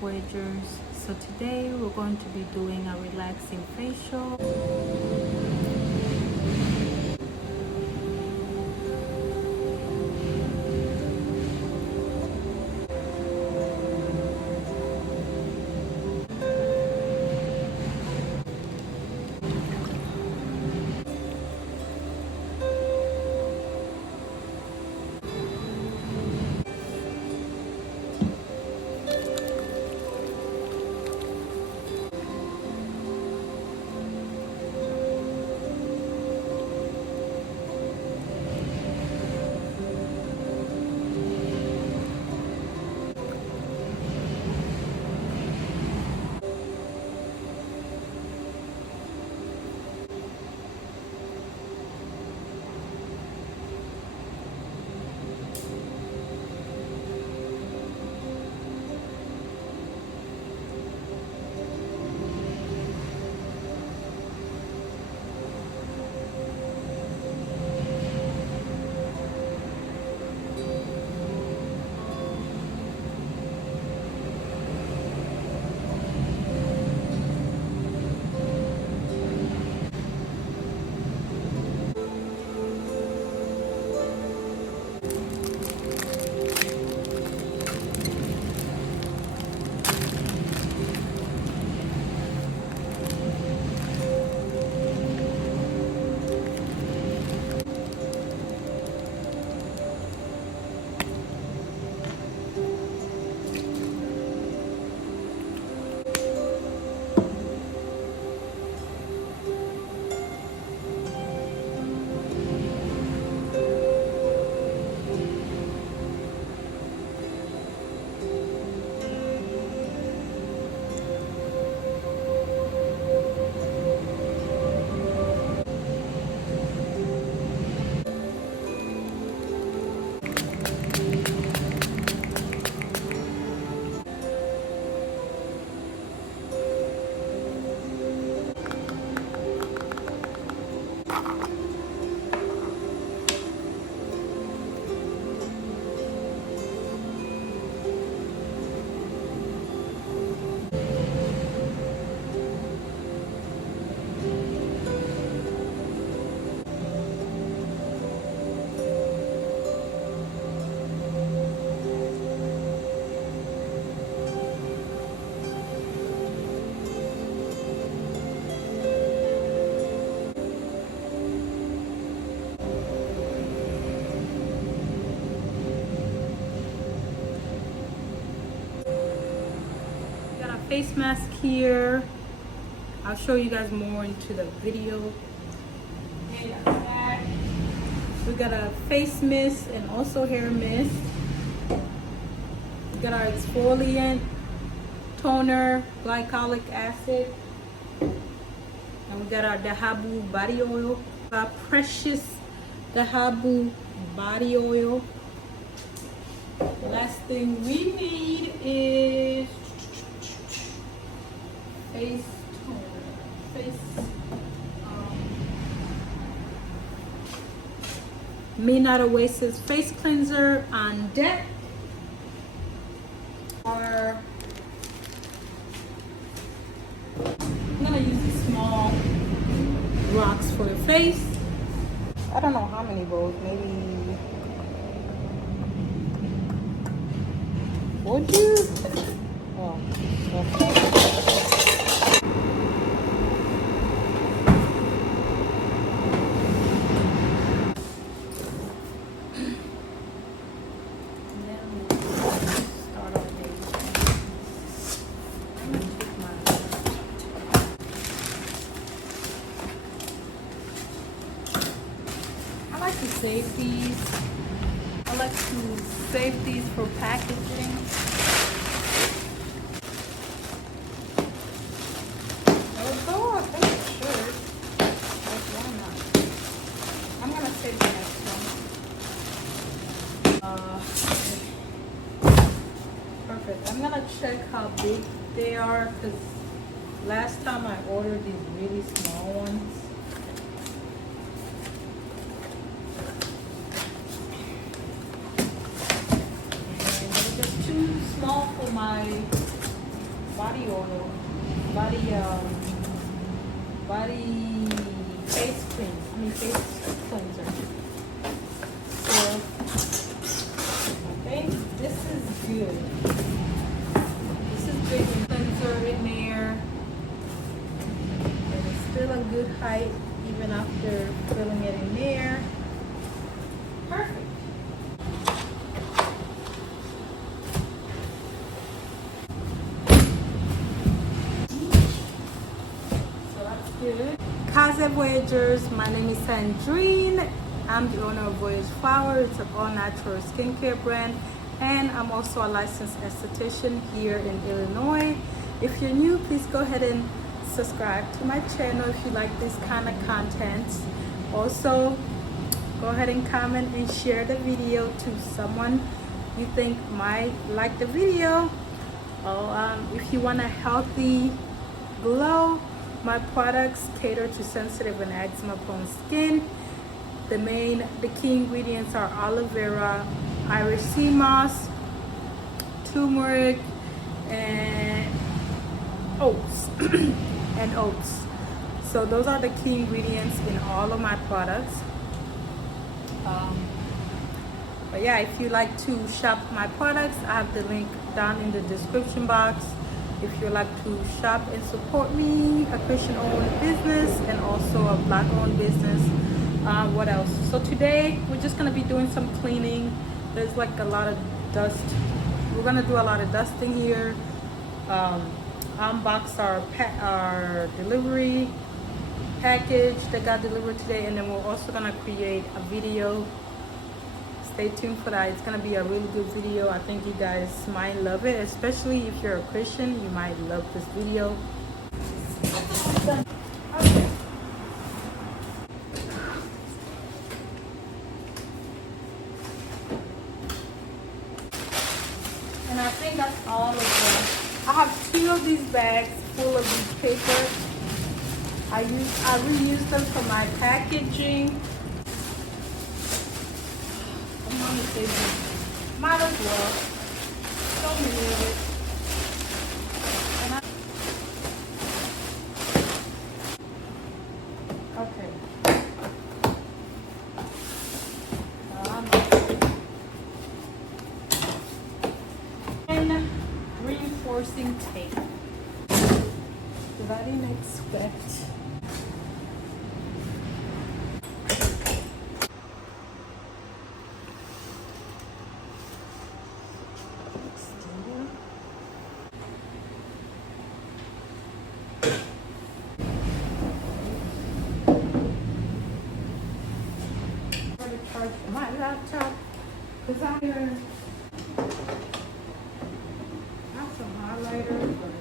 Voyagers. So today we're going to be doing a relaxing facial. Face mask here. I'll show you guys more into the video. We got a face mist and also hair mist. We got our exfoliant, toner, glycolic acid, and we got our Dahabu body oil. Our precious Dahabu body oil. The last thing we need is face toner, Me Not Oasis face cleanser on deck. I'm gonna use the small rocks for your face. I don't know how many bowls, maybe. Would you? Oh, okay. Save these. I like to save these for packaging. Although I think it should. Like, why not? I'm gonna save the next one. Perfect. I'm gonna check how big they are because last time I ordered these really small ones. Small for my body oil, body face cream. I mean face cleanser. So I think this is good. This is good cleanser in there, and it's still a good height even after filling it in there. Perfect. Casa Voyagers, my name is Sandrine. I'm the owner of Voyage Flower. It's an all-natural skincare brand, and I'm also a licensed esthetician here in Illinois. If you're new, please go ahead and subscribe to my channel if you like this kind of content. Also, go ahead and comment and share the video to someone you think might like the video. If you want a healthy glow, my products cater to sensitive and eczema prone skin. The key ingredients are aloe vera, Irish sea moss, turmeric, and oats. and oats. So those are the key ingredients in all of my products. But yeah, if you like to shop my products, I have the link down in the description box. If you'd like to shop and support me, a Christian-owned business and also a Black-owned business. What else? So today we're just gonna be doing some cleaning. There's like a lot of dust. We're gonna do a lot of dusting here. Unbox our delivery package that got delivered today, and then we're also gonna create a video. Stay tuned for that. It's gonna be a really good video. I think you guys might love it, especially if you're a Christian. You might love this video. Okay. And I think that's all of them. I have 2 of these bags full of these papers. I reuse them for my packaging. Might as well. So many of it. Okay. And reinforcing tape. Because I didn't expect. My laptop, because I have some highlighters.